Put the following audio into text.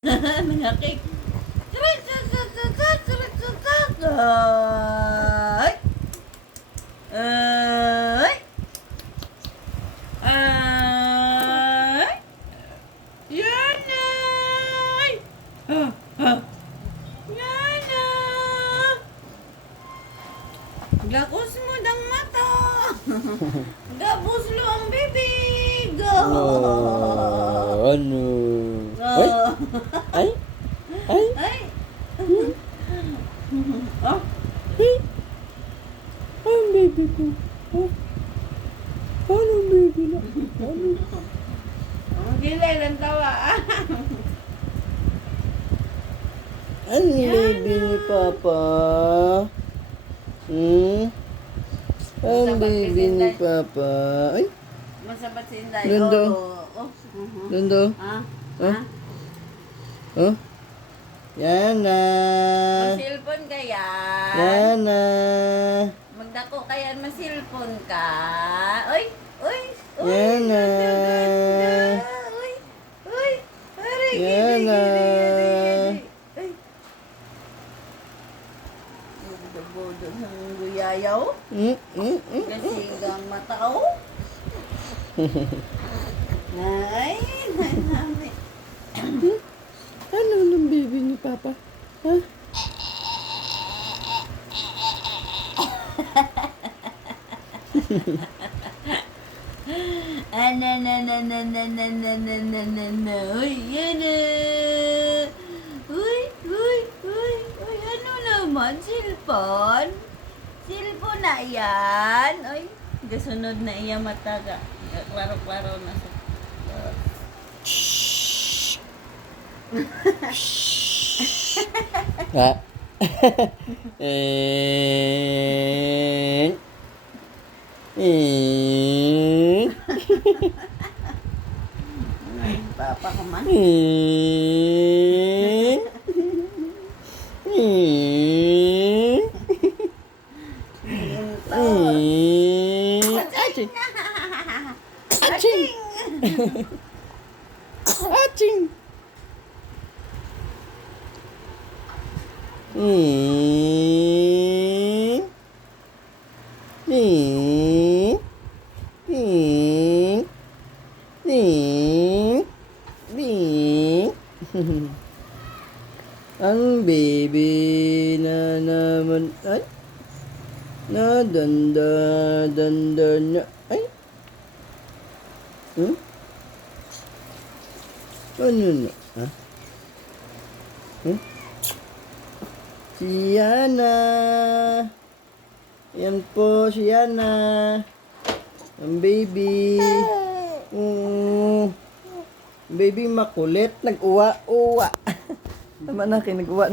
Nangakik. Ay! Ay! Ay! Yanay! Yana! Gakos mo dang mata! Gabos lo ang bibig! Ano? Ay! Ay! Ay! Ay! Ah! Ay! Ang baby ko. Oh. Ano baby na? Ano? Ang gilay lang tawa. Ang baby ni Papa? Ang Masabat baby kasi, ni Inday. Papa. Ay! Masabat si Inday. Lundo. Oh. Lundo? Ah? Huh? Ah? Oh? Yana! Masilpon ka yan? Yana! Magdako ka yan, masilpon ka? Uy! Uy! Uy! Yana! Ganda! Uy! Uy! Aray! Yana! Uy! Bodo ng guyayaw? Kasi gang matao? Ay! Nanami! Ano ng baby ni Papa? Ha? Uy, yan na. Uy, ano naman, silpon? Silpon na yan. Uy, gasunod na iya mata ka. Klaro-klaro na sa... Ha? Eh. Papa ka man. Aching! Aching! Aching! Ang baby na naman ay na danda na ay ano na ha? Si Yana. Yan po si Yana. Ang baby. Baby makulit. Nag-uwa-uwa. Tama na, nag-uwa na.